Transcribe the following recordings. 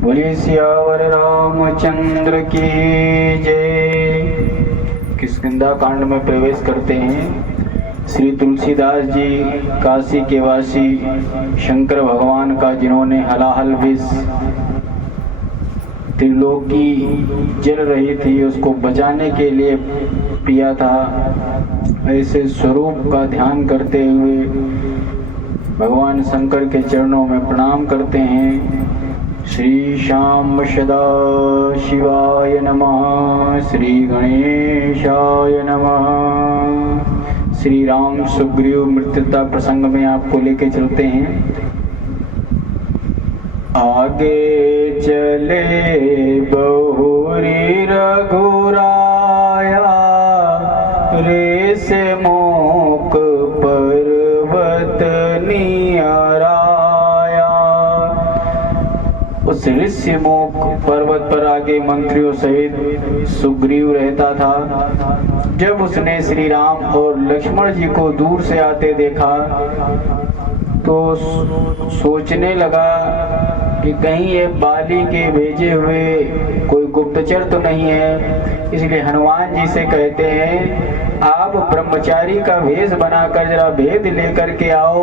बोलिए सियावर रामचंद्र की जय। किष्किंधा कांड में प्रवेश करते हैं। श्री तुलसीदास जी काशी के वासी शंकर भगवान का, जिन्होंने हलाहल विष त्रिलोकी जल रही थी उसको बचाने के लिए पिया था, ऐसे स्वरूप का ध्यान करते हुए भगवान शंकर के चरणों में प्रणाम करते हैं। श्री श्याम सदा शिवाय नमः, श्री गणेशाय नमः। श्री राम सुग्रीव मृत्युता प्रसंग में आपको लेके चलते हैं। आगे चले बहुरी रघुराया, रे से मोक पर्वत नियराया। उस ऋष्यमुख पर्वत पर आगे मंत्रियों सहित सुग्रीव रहता था। जब उसने श्री राम और लक्ष्मण जी को दूर से आते देखा तो सोचने लगा कि कहीं ये बाली के भेजे हुए कोई गुप्तचर तो नहीं है। इसलिए हनुमान जी से कहते हैं, आप ब्रह्मचारी का वेश बनाकर जरा भेद लेकर के आओ।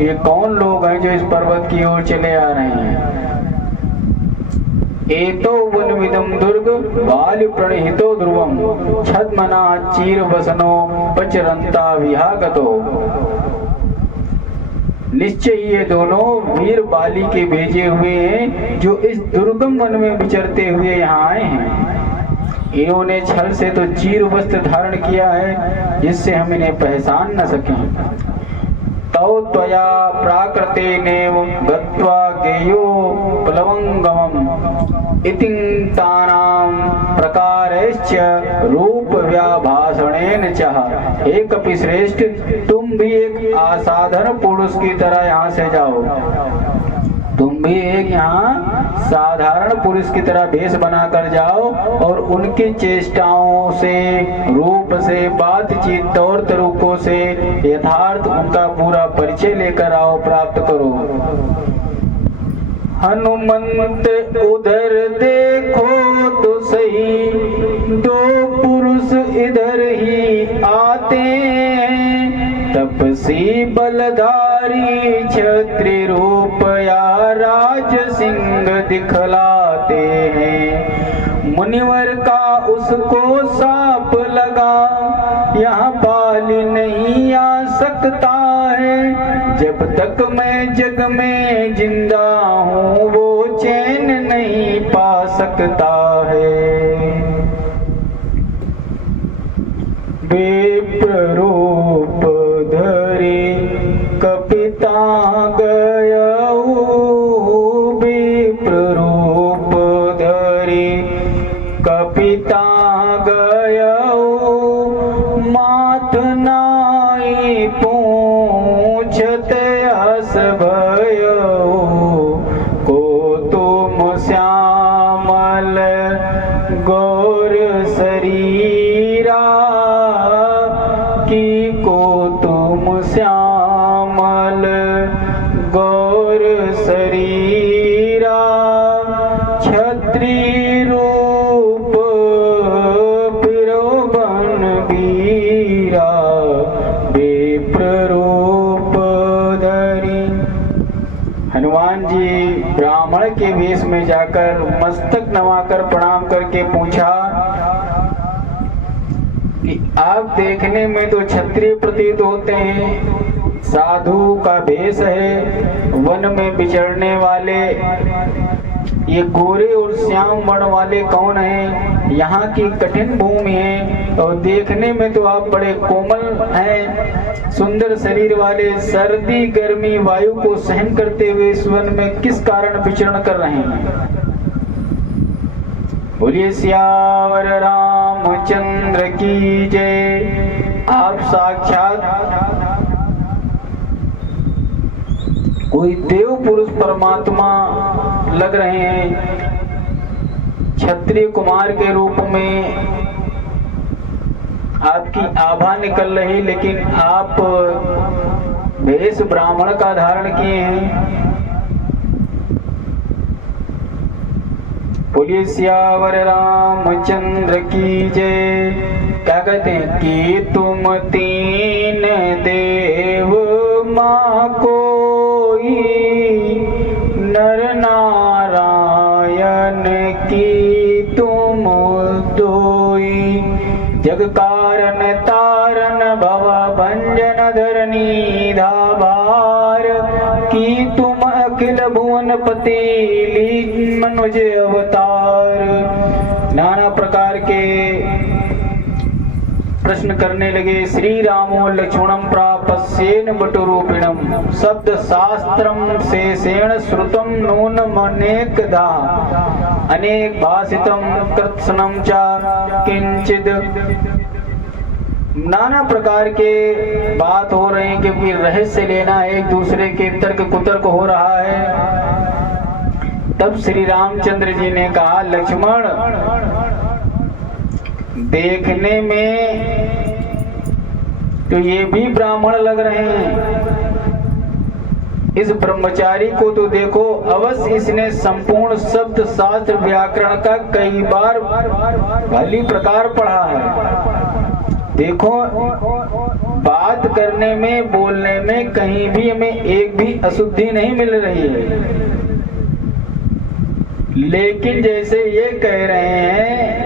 ये कौन लोग हैं जो इस पर्वत की ओर चले आ रहे हैं? एतो वनमिदं दुर्ग बाल प्रणहितो ध्रुवम, छद्मना चीर वसनो पचरंता विहागतो। निश्चय ये दोनों वीर बाली के भेजे हुए हैं जो इस दुर्गम वन में विचरते हुए यहाँ आए हैं। इन्होंने छल से तो चीर वस्त्र धारण किया है जिससे हम इन्हें पहचान न सकें। तौ त्वया प्राकृतेनेव गत्वा गेयो प्लवंगमम्, इतिं तानां प्रकारैश्च रूप व्याभाषणेन च। हे कपि श्रेष्ठ, तुम भी एक असाधारण पुरुष की तरह यहाँ से जाओ। तुम भी एक यहाँ साधारण पुरुष की तरह भेष बनाकर जाओ और उनकी चेष्टाओं से, रूप से, बातचीत, तौर तरीकों से यथार्थ उनका पूरा परिचय लेकर आओ, प्राप्त करो। हनुमंत उधर देखो तो सही, दो पुरुष इधर ही आते, तपसी बलधारी क्षत्रिय रूप या राज सिंह दिखलाते हैं। मुनिवर का उसको साप लगा, यहाँ बाली नहीं आ सकता है। जब तक मैं जग में जिंदा हूँ वो चैन नहीं पा सकता है। विप्र रूप धरे कपिता गयऊ, विप्र रूप धरे कपिता गयऊ, मात नाई पूछत हस भयऊ, को तुम श्यामल गौर शरीरा, की को तुम श्यामल गौर शरीरा, क्षत्रिय रूप फिरो बन वीरा, विप्र रूप धरी। हनुमान जी ब्राह्मण के वेश में जाकर मस्तक नवाकर प्रणाम करके पूछा कि आप देखने में तो क्षत्रिय प्रतीत होते हैं, साधु का भेष है, वन में विचरने वाले ये गोरे और श्याम वर्ण वाले कौन हैं? यहाँ की कठिन भूमि है और देखने में तो आप बड़े कोमल हैं, सुंदर शरीर वाले, सर्दी गर्मी वायु को सहन करते हुए इस वन में किस कारण विचरण कर रहे हैं? बोलिए सियावर रामचंद्र की जय। आप साक्षात कोई देव पुरुष परमात्मा लग रहे हैं। क्षत्रिय कुमार के रूप में आपकी आभा निकल रही, लेकिन आप वेश ब्राह्मण का धारण किए हैं। बोलिए सियावर रामचंद्र की जय। क्या कहते हैं कि तुम तीन देव माँ कोई, नर नारायण की तुम दोई। जग कारण तारन भव भंजन धरनी धाभार, की तुम अखिल भुवन पति लीन मनुज अवतार। नाना प्रकार के प्रश्न करने लगे। श्री रामो लक्ष्मणं प्रापस्येन बटुरूपिणम, शब्द शास्त्रम शेषेण श्रुतम नून मनेकदा, अनेक भाषितम कृत्सनम च किंचिद। नाना प्रकार के बात हो रहे हैं क्योंकि रहस्य लेना है, एक दूसरे के तर्क कुतर्क हो रहा है। तब श्री रामचंद्र जी ने कहा लक्ष्मण, देखने में तो ये भी ब्राह्मण लग रहे हैं, इस ब्रह्मचारी को तो देखो, अवश्य इसने संपूर्ण शब्द शास्त्र व्याकरण का कई बार भली प्रकार पढ़ा है। देखो बात करने में बोलने में कहीं भी हमें एक भी अशुद्धि नहीं मिल रही है, लेकिन जैसे ये कह रहे हैं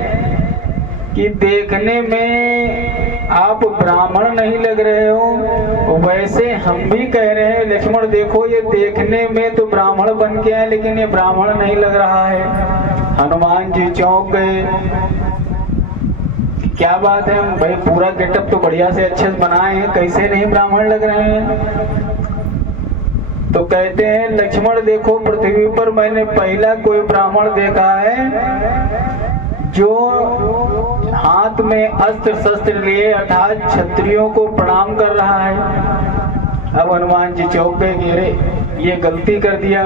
कि देखने में आप ब्राह्मण नहीं लग रहे हो, वैसे हम भी कह रहे हैं लक्ष्मण देखो ये देखने में तो ब्राह्मण बन के आए लेकिन ये ब्राह्मण नहीं लग रहा है। हनुमान जी चौंक गए, क्या बात है भाई, पूरा गेटअप तो बढ़िया से अच्छे से बनाए हैं, कैसे नहीं ब्राह्मण लग रहे हैं। तो कहते हैं लक्ष्मण देखो पृथ्वी पर मैंने पहला कोई ब्राह्मण देखा है जो हाथ में अस्त्र शस्त्र लिए अर्थात क्षत्रियों को प्रणाम कर रहा है। अब हनुमान जी चौंक गए कि अरे ये गलती कर दिया,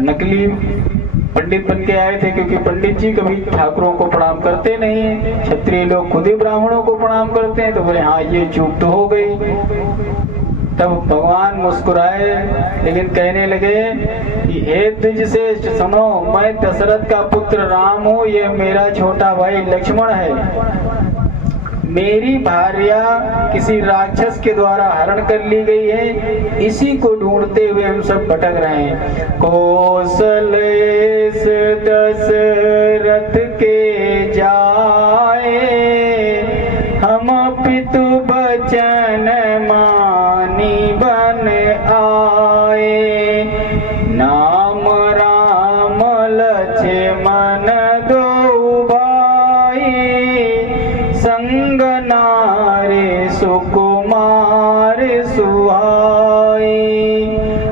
नकली पंडित बन के आए थे, क्योंकि पंडित जी कभी ठाकुरों को प्रणाम करते नहीं है, क्षत्रिय लोग खुद ही ब्राह्मणों को प्रणाम करते हैं। तो बोले हाँ ये चूक तो हो गई। तब भगवान मुस्कुराए लेकिन कहने लगे कि हे द्विज से सुनो, मैं दशरथ का पुत्र राम हूँ, ये मेरा छोटा भाई लक्ष्मण है। मेरी भार्या किसी राक्षस के द्वारा हरण कर ली गई है, इसी को ढूंढते हुए हम सब भटक रहे हैं। कौशलेश दशरथ के जाए, हम पितु बचन मानी बन आए। नाम राम लक्ष्मण दो भाई, संग नारे सुकुमार सुहाई।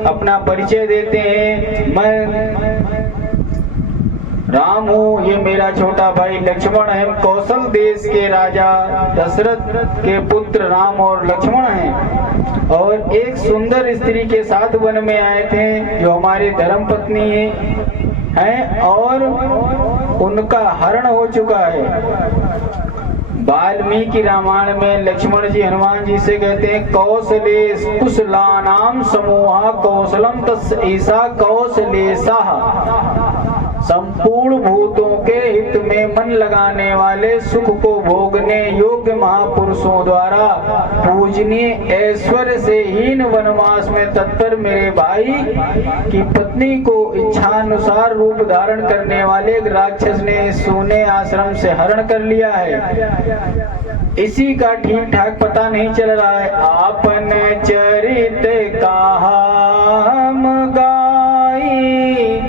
अपना परिचय देते हैं, मैं राम हूँ, ये मेरा छोटा भाई लक्ष्मण है। कौशल देश के राजा दशरथ के पुत्र राम और लक्ष्मण हैं, और एक सुंदर स्त्री के साथ वन में आए थे जो हमारी धर्म पत्नी है, और उनका हरण हो चुका है। वाल्मीकि रामायण में लक्ष्मण जी हनुमान जी से कहते हैं कौशलेश कुशलानाम समूहा कौशलम तस् ईसा कौशलेशा। संपूर्ण भूतों के हित में मन लगाने वाले, सुख को भोगने योग्य महापुरुषों द्वारा पूजनीय, ऐश्वर्य से हीन वनवास में तत्पर मेरे भाई की पत्नी को इच्छानुसार रूप धारण करने वाले एक राक्षस ने सोने आश्रम से हरण कर लिया है। इसी का ठीक ठाक पता नहीं चल रहा है। आपन चरित कहाम गाई,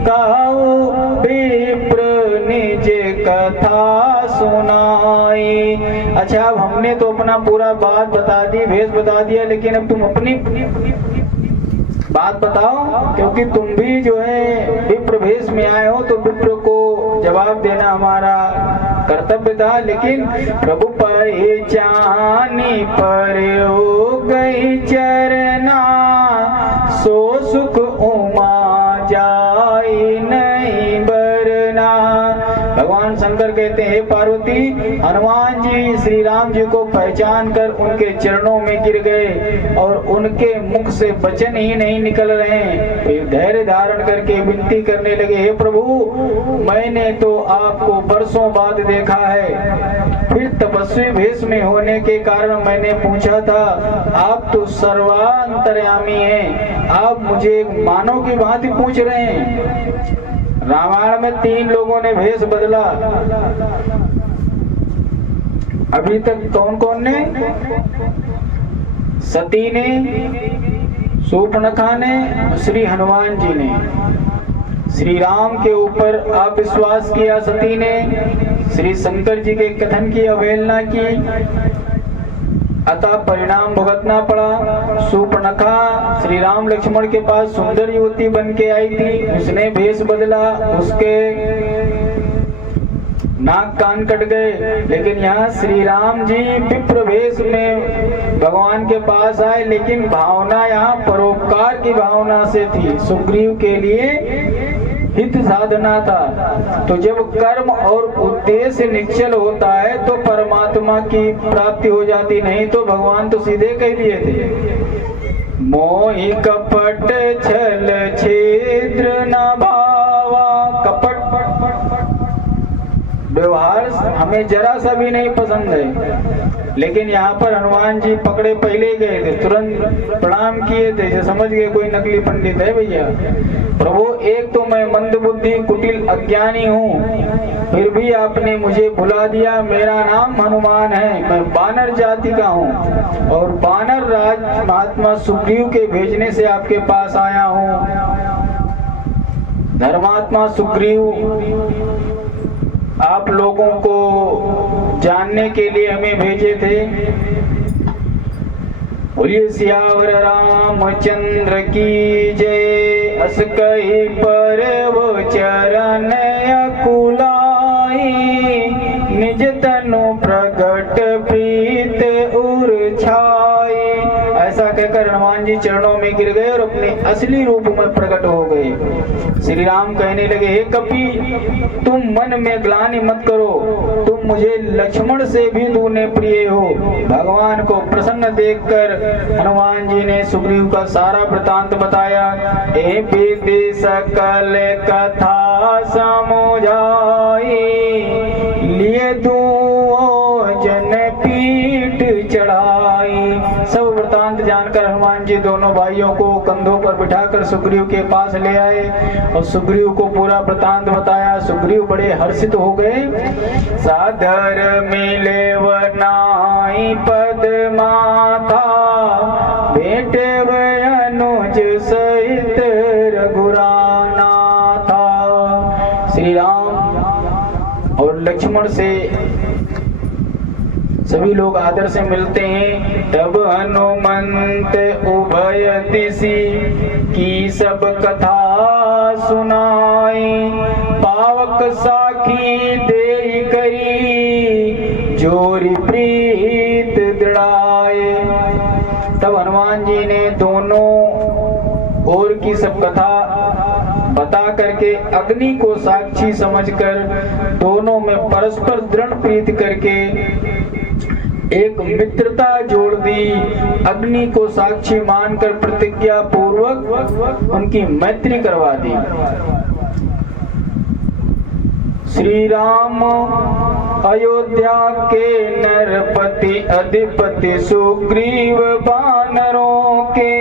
कहु विप्र निज कथा सुनाई। अच्छा अब हमने तो अपना पूरा बात बता दी, भेष बता दिया, लेकिन अब तुम अपनी बात बताओ, क्योंकि तुम भी जो है विप्र भेष में आए हो, तो विप्र को जवाब देना हमारा कर्तव्य था। लेकिन प्रभु पहचानी पर हो गई चरना, सो सुख उमा जाई नहीं बरना। भगवान शंकर कहते हैं पार्वती, हनुमान जी श्री राम जी को पहचान कर उनके चरणों में गिर गए और उनके मुख से वचन ही नहीं निकल रहे हैं। फिर धैर्य धारण करके विनती करने लगे, हे प्रभु, मैंने तो आपको बरसों बाद देखा है, फिर तपस्वी वेश में होने के कारण मैंने पूछा था, आप तो सर्वांतर्यामी हैं, आप मुझे मानव की भांति पूछ रहे हैं। रामायण में 3 लोगों ने भेष बदला, अभी तक कौन कौन ने? सती ने, शूर्पणखा ने, श्री हनुमान जी ने। श्री राम के ऊपर अविश्वास किया सती ने, श्री शंकर जी के कथन की अवहेलना की, अतः परिणाम भुगतना पड़ा। शूर्पणखा श्री राम लक्ष्मण के पास सुंदर युवती बन के आई थी, उसने भेष बदला, उसके नाक कान कट गए। लेकिन यहाँ श्री राम जी विप्र वेश में भगवान के पास आए, लेकिन भावना यहाँ परोपकार की भावना से थी, सुग्रीव के लिए हित साधना था। तो जब कर्म और उद्देश्य निश्चल होता है तो परमात्मा की प्राप्ति हो जाती, नहीं तो भगवान तो सीधे कह दिए थे, मोहि कपट छल छेद्र न भावा। कपट व्यवहार हमें जरा सा भी नहीं पसंद है, लेकिन यहाँ पर हनुमान जी पकड़े पहले गए थे, तुरंत प्रणाम किए थे, जो समझ गए कोई नकली पंडित है भैया। प्रभु, एक तो मैं मंदबुद्धि कुटिल अज्ञानी हूँ, फिर भी आपने मुझे भुला दिया। मेरा नाम हनुमान है, मैं बानर जाति का हूँ और बानर राज महात्मा सुग्रीव के भेजने से आपके पास आया हूँ। धर्मात्मा सुग्रीव आप लोगों को जानने के लिए हमें भेजे थे। बोलिए सियावर रामचंद्र की जय। अस कही पर वो चरण अकुलाई, निज तनु प्रगट प्रीत उर छाई। ऐसा कहकर हनुमान जी चरणों में गिर गए और अपने असली रूप में प्रकट हो गए। श्री राम कहने लगे, हे कपि, तुम मन में ग्लानि मत करो, तुम मुझे लक्ष्मण से भी दूने प्रिय हो। भगवान को प्रसन्न देखकर हनुमान जी ने सुग्रीव का सारा वृतांत बताया। हे विदि सकल कथा समझाई, लिए दूओ जन पीठ चढ़ाई। सब वृतांत जानकर हनुमान जी दोनों भाइयों को कंधों पर बिठाकर सुग्रीव के पास ले आए और सुग्रीव को पूरा वृतांत बताया। सुग्रीव बड़े हर्षित हो गए। सादर मिले वनाई पद माथा, बेटे अनुज सहित रघुराना था। श्री राम और लक्ष्मण से सभी लोग आदर से मिलते हैं। तब हनुमंत उभय दिशि की सब कथा सुनाई, पावक साखी देरी करी, जोरी प्रीत दृढ़ाए। तब हनुमान जी ने दोनों ओर की सब कथा बता करके अग्नि को साक्षी समझकर दोनों में परस्पर दृढ़ प्रीति करके एक मित्रता जोड़ दी। अग्नि को साक्षी मानकर प्रतिज्ञा पूर्वक उनकी मैत्री करवा दी। श्री राम अयोध्या के नरपति अधिपति सुग्रीव बानरों के,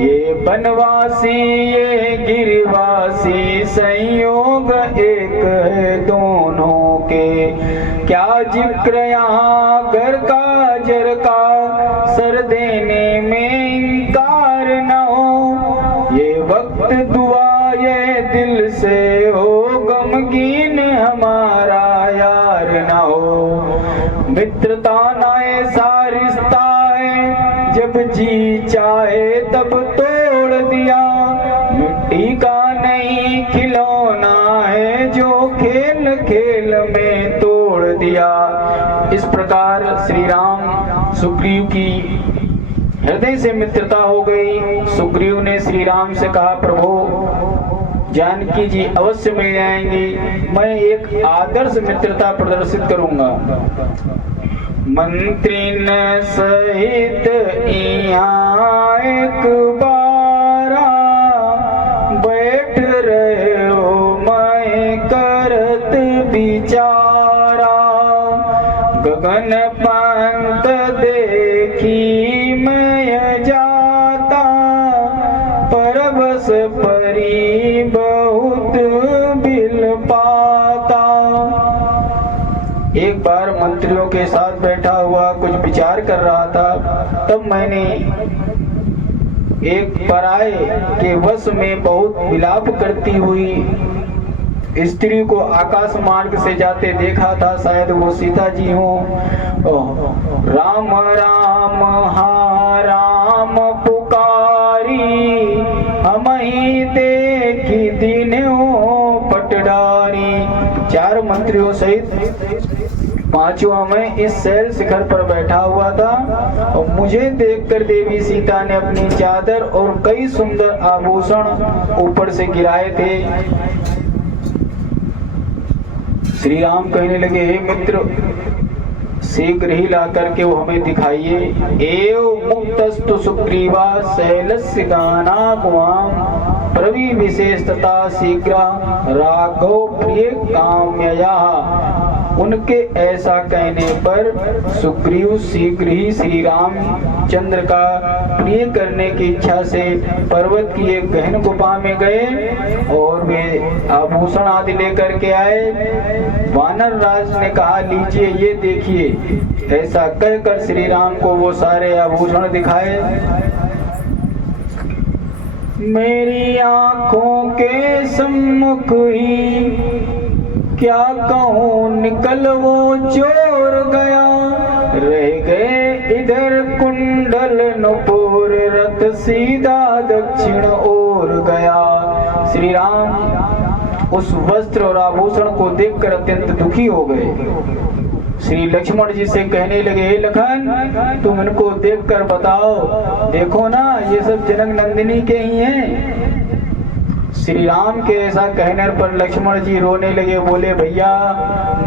ये बनवासी ये गिरिवासी संयोग एक है दोनों के। क्या जिक्र यहाँ घर का जर का, सर देने में इनकार न हो। ये वक्त दुआ ये दिल से हो, गमगीन हमारा यार न हो। मित्रता ना ऐसा रिश्ता है, जब जी चाहे तब तोड़ दिया। मिट्टी का नहीं खिलौना है, जो खेल खेल में तोड़ दिया। इस प्रकार श्री राम सुग्रीव की हृदय से मित्रता हो गई। सुग्रीव ने श्री राम से कहा, प्रभु जानकी जी अवश्य मिल जाएंगी, मैं एक आदर्श मित्रता प्रदर्शित करूंगा। मंत्री न सहित यहाँ एक बारा, बैठ मन पंत देखी मैं जाता, परबस परी बहुत बिल पाता। एक बार मंत्रियों के साथ बैठा हुआ कुछ विचार कर रहा था, तब मैंने एक पराये के वश में बहुत विलाप करती हुई स्त्री को आकाश मार्ग से जाते देखा था। शायद वो सीता जी हो। राम राम हा राम पुकारी, हम ही देखी दीन्यों पटडारी। चार मंत्रियों सहित पांचवा में इस शैल शिखर पर बैठा हुआ था और मुझे देखकर देवी सीता ने अपनी चादर और कई सुंदर आभूषण ऊपर से गिराए थे। श्री राम कहने लगे, हे मित्र, शीघ्र ही ला करके वो हमें दिखाइए। एव मुक्तस्तु सुग्रीवा शैलस्य गाना गुआम, प्रवि विशेषतता शीघ्र राघव प्रिय काम्यया। उनके ऐसा कहने पर सुग्रीव शीघ्र ही श्री रामचंद्र का प्रिय करने की इच्छा से पर्वत की एक गहन गुफा में गए और वे आभूषण आदि लेकर के आए। वानर राज ने कहा, लीजिए ये देखिए। ऐसा कहकर श्री राम को वो सारे आभूषण दिखाए। मेरी आंखों के सम्मुख ही क्या कहूँ निकल वो चोर गया, रह गए इधर कुंडल नुपुर, रथ सीधा दक्षिण ओर गया। श्री राम उस वस्त्र और आभूषण को देखकर अत्यंत दुखी हो गए। श्री लक्ष्मण जी से कहने लगे, हे लखन, तुम इनको देखकर बताओ, देखो ना ये सब जनक नंदिनी के ही हैं। श्री राम के ऐसा कहने पर लक्ष्मण जी रोने लगे, बोले, भैया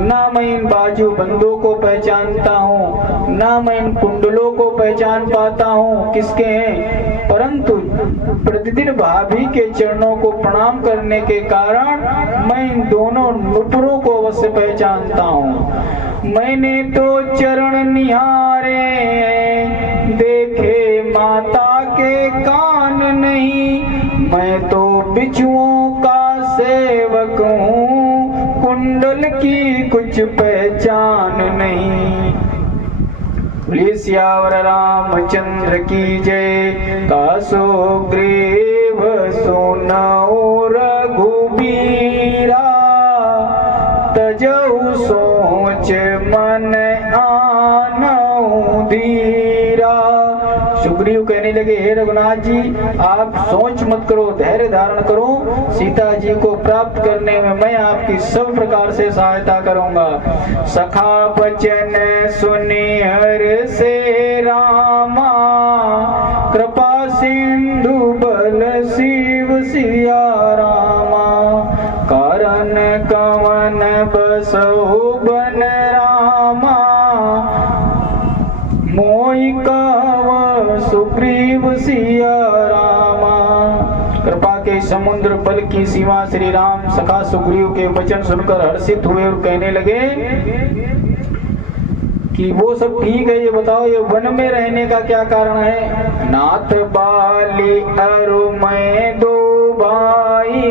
ना मैं इन बाजू बंदों को पहचानता हूँ, ना मैं इन कुंडलों को पहचान पाता हूँ किसके हैं, परंतु प्रतिदिन भाभी के चरणों को प्रणाम करने के कारण मैं इन दोनों नुपुरों को अवश्य पहचानता हूँ। मैंने तो चरण निहारे, देखे माता के कान नहीं, मैं तो बिच्छुओं का सेवक हूँ, कुंडल की कुछ पहचान नहीं। बोलिए सियावर रामचंद्र की जय। कासो ग्रीव सुनौ रघुबीरा, तजऊ सोच मन आनौ धीरा। सुग्रीव कहने लगे, हे रघुनाथ जी, आप सोच मत करो, धैर्य धारण करो। सीता जी को प्राप्त करने में मैं आपकी सब प्रकार से सहायता करूंगा। सखा बचन सुनि हर से रामा, कृपा सिंधु बल शिव सिया रामा। कारण कवन बसहु बन रामा, मोहि कहव सुग्रीव सिया रामा। कृपा के समुद्र बल की सीमा श्री राम सखा सुग्रीव के वचन सुनकर हर्षित हुए और कहने लगे कि वो सब ठीक है, ये बताओ ये वन में रहने का क्या कारण है। नाथ बाली अरु मैं दो भाई,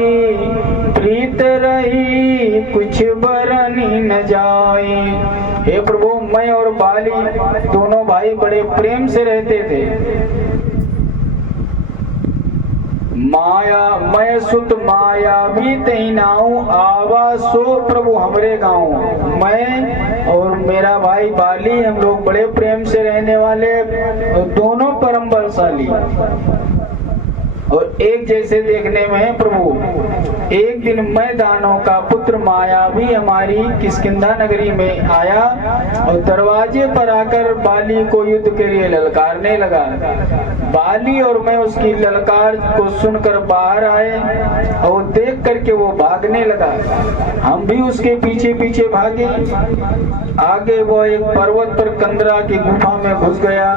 प्रीत रही कुछ बरनी न जाई। हे प्रभु, मैं और बाली दोनों भाई बड़े प्रेम से रहते थे। माया मैं सुत माया भी तही नाऊ, आवा सो प्रभु हमरे गाँव। मैं और मेरा भाई बाली, हम लोग बड़े प्रेम से रहने वाले, दोनों परम बलशाली और एक जैसे देखने में है प्रभु। एक दिन मैं दानों का पुत्र मायावी हमारी किष्किंधा नगरी में आया और दरवाजे पर आकर बाली को युद्ध के लिए ललकारने लगा। बाली और मैं उसकी ललकार को सुनकर बाहर आए और देख करके वो भागने लगा। हम भी उसके पीछे पीछे भागे। आगे वो एक पर्वत पर कंदरा की गुफा में घुस गया।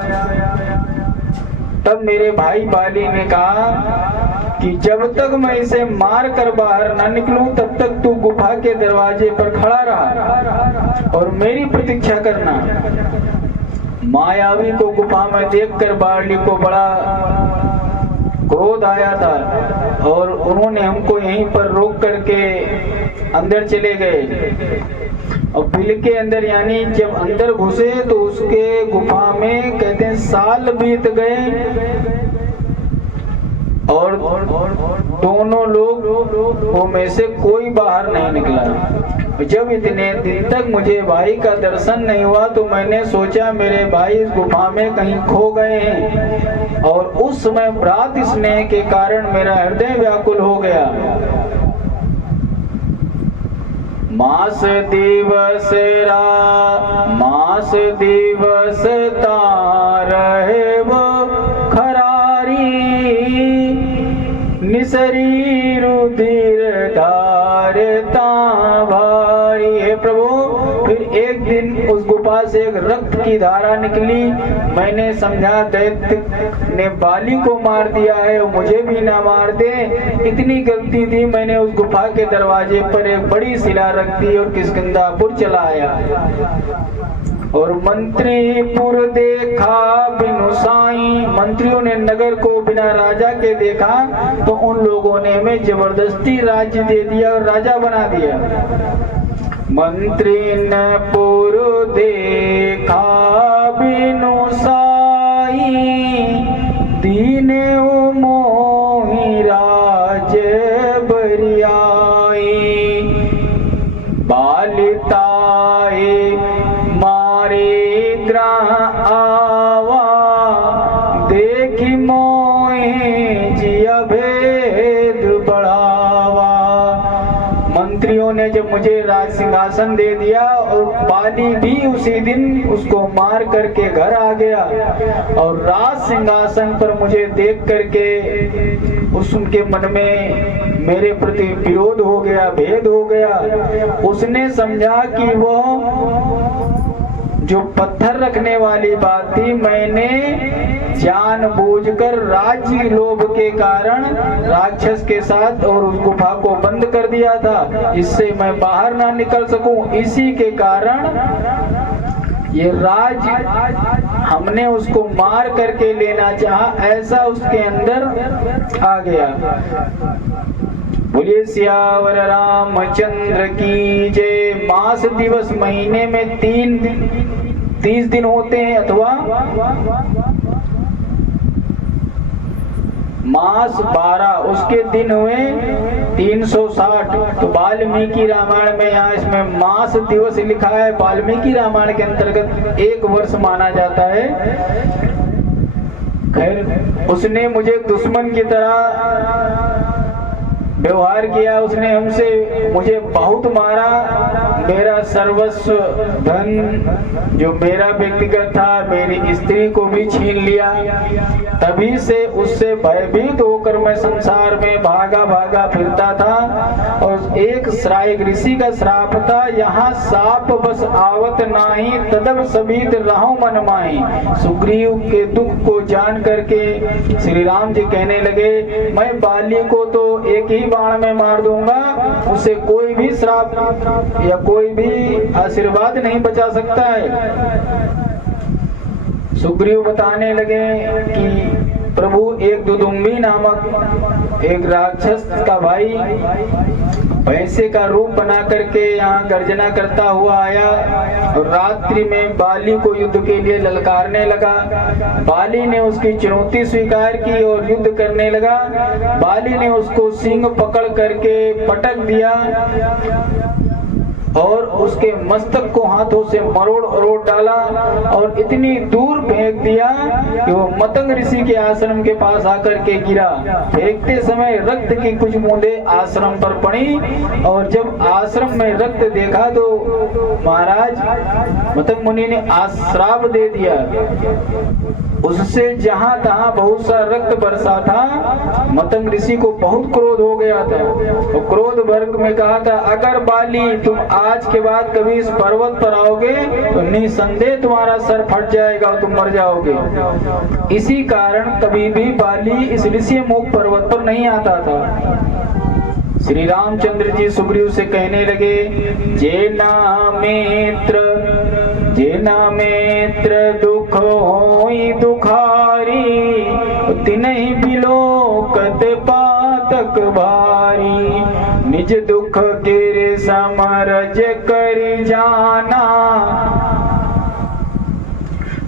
तब मेरे भाई बाली ने कहा कि जब तक मैं इसे मार कर बाहर न निकलूं तब तक तू गुफा के दरवाजे पर खड़ा रहा और मेरी प्रतीक्षा करना। मायावी को गुफा में देखकर बाली को बड़ा क्रोध आया था और उन्होंने हमको यहीं पर रोक करके अंदर चले गए। और बिल के अंदर यानी जब अंदर घुसे तो उसके गुफा में कहते हैं साल बीत गए और दोनों लोग में से कोई बाहर नहीं निकला। जब इतने दिन तक मुझे भाई का दर्शन नहीं हुआ तो मैंने सोचा मेरे भाई इस गुफा में कहीं खो गए हैं और उस समय भ्रात स्नेह के कारण मेरा हृदय व्याकुल हो गया। मास दिवस तारहे वो खरारी निसरी रुधिर धारता भारी। हे प्रभु, फिर एक दिन उस गुफा से एक रक्त की धारा निकली। मैंने समझा दैत्य ने बाली को मार दिया है, मुझे भी ना मार दे। इतनी गलती थी, मैंने उस गुफा के दरवाजे पर एक बड़ी शिला रख दी और किष्किंधापुर चला आया। और मंत्रीपुर देखा बिनु साई, मंत्रियों ने नगर को बिना राजा के देखा तो उन लोगों ने हमें जबरदस्ती राज्य दे दिया और राजा बना दिया। मंत्री न पुर देखा बिनु साई, दीन मोहि राज बरियाई। बालिताए मारे ग्रह आवा, देखी मोहि जिया भेद बढ़ावा। मंत्रियों ने जब मुझे राज सिंहासन दे दिया और बाली भी उसी दिन उसको मार करके घर आ गया और राज सिंहासन पर मुझे देख करके उनके मन में मेरे प्रति विरोध हो गया, भेद हो गया। उसने समझा कि वो जो पत्थर रखने वाली बात थी, मैंने जानबूझकर राज्य लोभ के कारण राक्षस के साथ और उस गुफा को बंद कर दिया था, इससे मैं बाहर ना निकल सकूं। इसी के कारण ये राज हमने उसको मार करके लेना चाहा, ऐसा उसके अंदर आ गया। बोलिए सियावर रामचंद्र की जय। मास दिवस महीने में 30 दिन होते हैं अथवा मास 12, उसके दिन हुए 360। तो वाल्मीकि रामायण में यहाँ इसमें मास दिवस लिखा है। वाल्मीकि रामायण के अंतर्गत 1 वर्ष माना जाता है। खैर, उसने मुझे दुश्मन की तरह व्यवहार किया, उसने मुझे बहुत मारा। मेरा सर्वस्व धन जो मेरा व्यक्तिगत था, मेरी स्त्री को भी छीन लिया। तभी से उससे भयभीत होकर मैं संसार में भागा फिरता था। और एक ऋषि का श्राप था, यहाँ साप बस आवत नाही, तदब सबीत रहो मन माही। सुग्रीव के दुख को जान करके श्री राम जी कहने लगे, मैं बाली को तो एक ही बाण में मार दूंगा, उसे कोई भी श्राप या कोई भी आशीर्वाद नहीं बचा सकता है। सुग्रीव बताने लगे कि प्रभु, एक दुदुम्बी नामक एक राक्षस का भाई भैंसे का रूप बना करके यहाँ गर्जना करता हुआ आया और रात्रि में बाली को युद्ध के लिए ललकारने लगा। बाली ने उसकी चुनौती स्वीकार की और युद्ध करने लगा। बाली ने उसको सिंह पकड़ करके पटक दिया और उसके मस्तक को हाथों से मरोड़ डाला और इतनी दूर फेंक दिया कि वो मतंग ऋषि के आश्रम के पास आकर के गिरा। फेंकते समय रक्त की कुछ बूंदे आश्रम पर पड़ी और जब आश्रम में रक्त देखा तो महाराज मतंग मुनि ने श्राप दे दिया। उससे जहां तहां बहुत सा रक्त बरसा था। मतंग ऋषि को बहुत क्रोध हो गया था और क्रोध वर्ग में कहा था, अगर बाली तुम आज के बाद कभी इस पर्वत पर आओगे तो निसंदेह तुम्हारा सर फट जाएगा और तुम मर जाओगे। इसी कारण कभी भी बाली इस ऋषिमुख पर्वत पर नहीं आता था। श्री रामचंद्र जी सुग्रीव से कहने लगे, जेना मित्र दुख होई दुखारी, तिनहि बिलोकत पातक भारी। निज दुख गिर समरज करि जाना,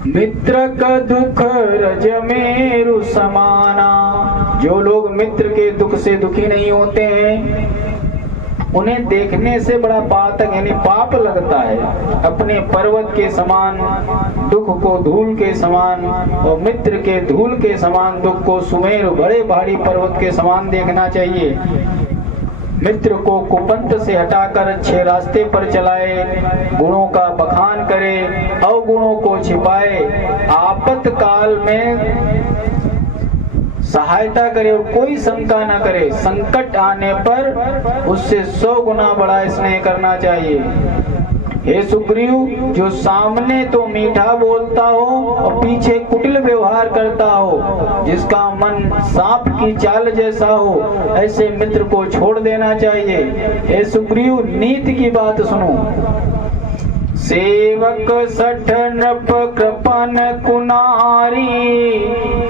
मित्र का दुख रज मेरु समाना। जो लोग मित्र के दुख से दुखी नहीं होते हैं, उन्हें देखने से बड़ा पातक यानी पाप लगता है। अपने पर्वत के समान दुख को धूल के समान और मित्र के धूल के समान दुख को सुमेरु बड़े भारी पर्वत के समान देखना चाहिए। मित्र को कुपंथ से हटाकर अच्छे रास्ते पर चलाए, गुणों का बखान करे, अवगुणों को छिपाए, आपातकाल में सहायता करे और कोई शंका न करे। संकट आने पर उससे 100 गुना बड़ा स्नेह करना चाहिए। हे सुग्रीव, जो सामने तो मीठा बोलता हो और पीछे कुटिल व्यवहार करता हो, जिसका मन सांप की चाल जैसा हो, ऐसे मित्र को छोड़ देना चाहिए। हे सुग्रीव, नीति की बात सुनो। सेवक सठ नृप कृपन कुनारी,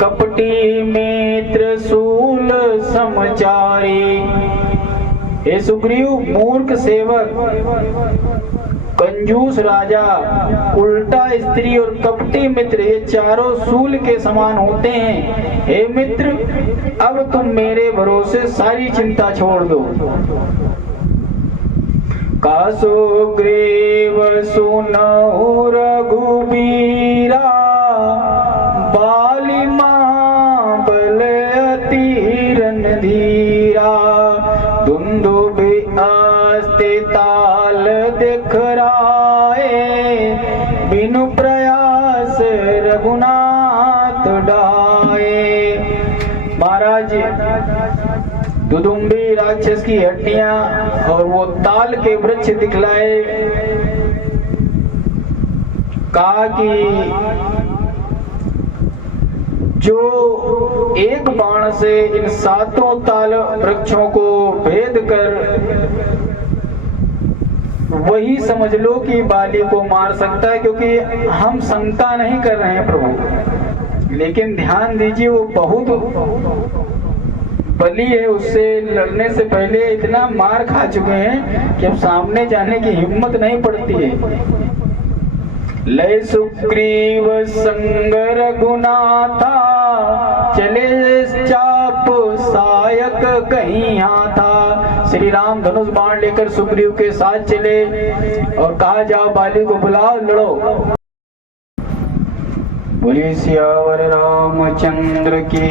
कपटी मित्र सूल समचारी। हे सुग्रीव, मूर्ख सेवक, कंजूस राजा, उल्टा स्त्री और कपटी मित्र, ये चारों सूल के समान होते हैं। हे मित्र, अब तुम मेरे भरोसे सारी चिंता छोड़ दो। का सुग्रीव सुनहु रघुबीरा, बाली महाबल अति रणधीरा। दुंदुभि अस्ति ताल दिखराए, बिनु प्रयास रघुनाथ डाए। महाराज, दुदुम्बी राक्षस की हड्डियां और वो ताल के वृक्ष दिखलाए। कहा कि जो एक बाण से इन 7 ताल वृक्षों को भेद कर, वही समझ लो कि बाली को मार सकता है। क्योंकि हम शंका नहीं कर रहे हैं प्रभु, लेकिन ध्यान दीजिए, वो बहुत बली है। उससे लड़ने से पहले इतना मार खा चुके हैं कि अब सामने जाने की हिम्मत नहीं पड़ती है। लय सुग्रीव संग रघुनाथा, चले चाप सायक कहीं था। श्री राम धनुष बाण लेकर सुग्रीव के साथ चले और कहा, जाओ बाली को बुलाओ, लड़ो। बोलिए सियावर रामचंद्र की।